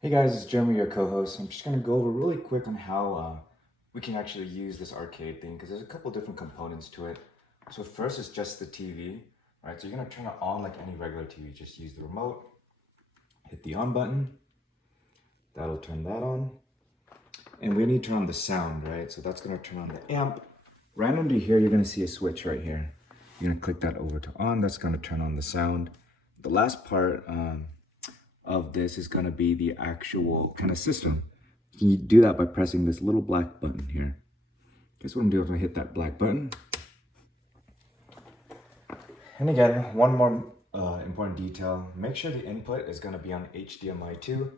Hey guys, it's Jeremy, your co-host. I'm just gonna go over really quick on how we can actually use this arcade thing because there's a couple different components to it. So first is just the TV, right? So you're gonna turn it on like any regular TV. Just use the remote, hit the on button. That'll turn that on. And we need to turn on the sound, right? So that's gonna turn on the amp. Right under here, you're gonna see a switch right here. You're gonna click that over to on. That's gonna turn on the sound. The last part of this is going to be the actual kind of system. You can do that by pressing this little black button here. Guess what I'm doing if I hit that black button. And again, one more important detail. Make sure the input is going to be on HDMI 2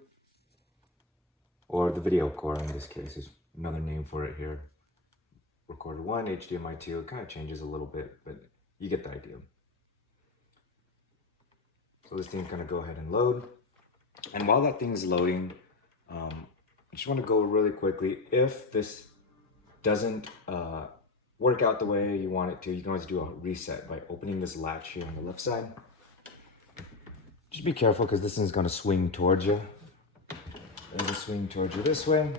or the video core in this case is another name for it here. Recorder 1, HDMI 2, it kind of changes a little bit, but you get the idea. So this thing's going to go ahead and load. And while that thing's loading, I just want to go really quickly. If this doesn't work out the way you want it to, you can always do a reset by opening this latch here on the left side. Just be careful because this thing's going to swing towards you. It'll swing towards you this way.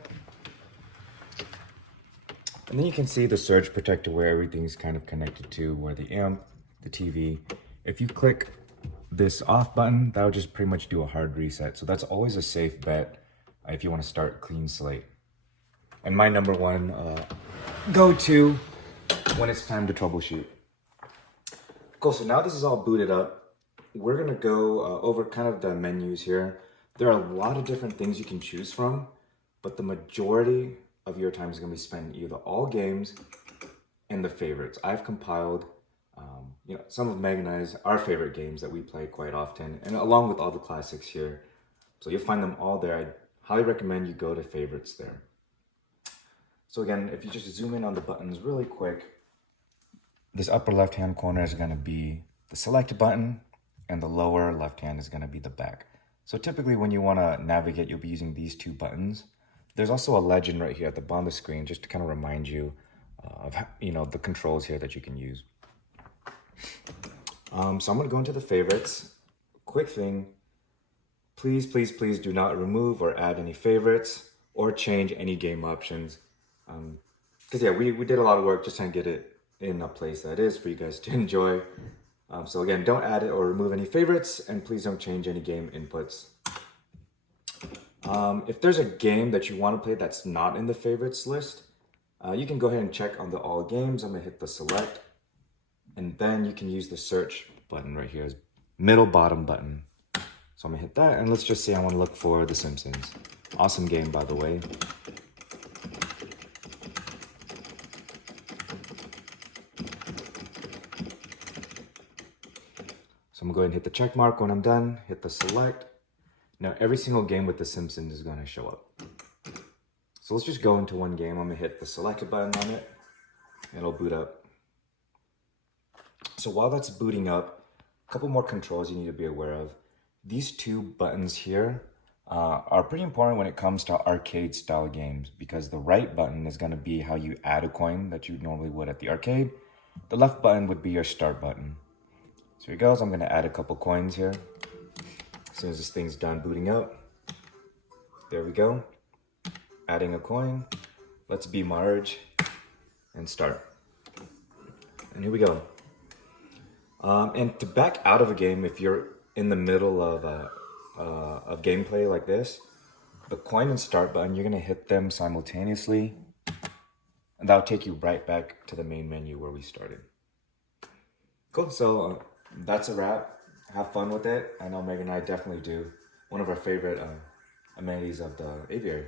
And then you can see the surge protector where everything's kind of connected to, where the amp, the TV. If you click this off button, that would just pretty much do a hard reset. So that's always a safe bet if you want to start clean slate. And my number one go-to when it's time to troubleshoot. Cool, so now this is all booted up. We're gonna go over kind of the menus here. There are a lot of different things you can choose from, but the majority of your time is gonna be spent either all games and the favorites. I've compiled some of Meg and I's, our favorite games that we play quite often, and along with all the classics here. So you'll find them all there. I highly recommend you go to favorites there. So again, if you just zoom in on the buttons really quick, this upper left-hand corner is gonna be the select button, and the lower left-hand is gonna be the back. So typically when you wanna navigate, you'll be using these two buttons. There's also a legend right here at the bottom of the screen just to kind of remind you of the controls here that you can use. So I'm going to go into the favorites. Quick thing, please do not remove or add any favorites or change any game options. Because we did a lot of work just trying to get it in a place that is for you guys to enjoy. So again, don't add it or remove any favorites, and please don't change any game inputs. If there's a game that you want to play that's not in the favorites list, you can go ahead and check on the all games. I'm going to hit the select. And then you can use the search button right here, middle bottom button. So I'm gonna hit that, and let's just say I wanna look for The Simpsons. Awesome game, by the way. So I'm gonna go ahead and hit the check mark when I'm done, hit the select. Now every single game with The Simpsons is gonna show up. So let's just go into one game. I'm gonna hit the select button on it, and it'll boot up. So while that's booting up, a couple more controls you need to be aware of. These two buttons here are pretty important when it comes to arcade style games, because the right button is going to be how you add a coin that you normally would at the arcade. The left button would be your start button. So here goes. I'm going to add a couple coins here. As soon as this thing's done booting up, there we go. Adding a coin. Let's be merge and start. And here we go. And to back out of a game, if you're in the middle of gameplay like this, the coin and start button, you're gonna hit them simultaneously, and that'll take you right back to the main menu where we started. Cool, so that's a wrap. Have fun with it. I know Meg and I definitely do. One of our favorite amenities of the Aviary.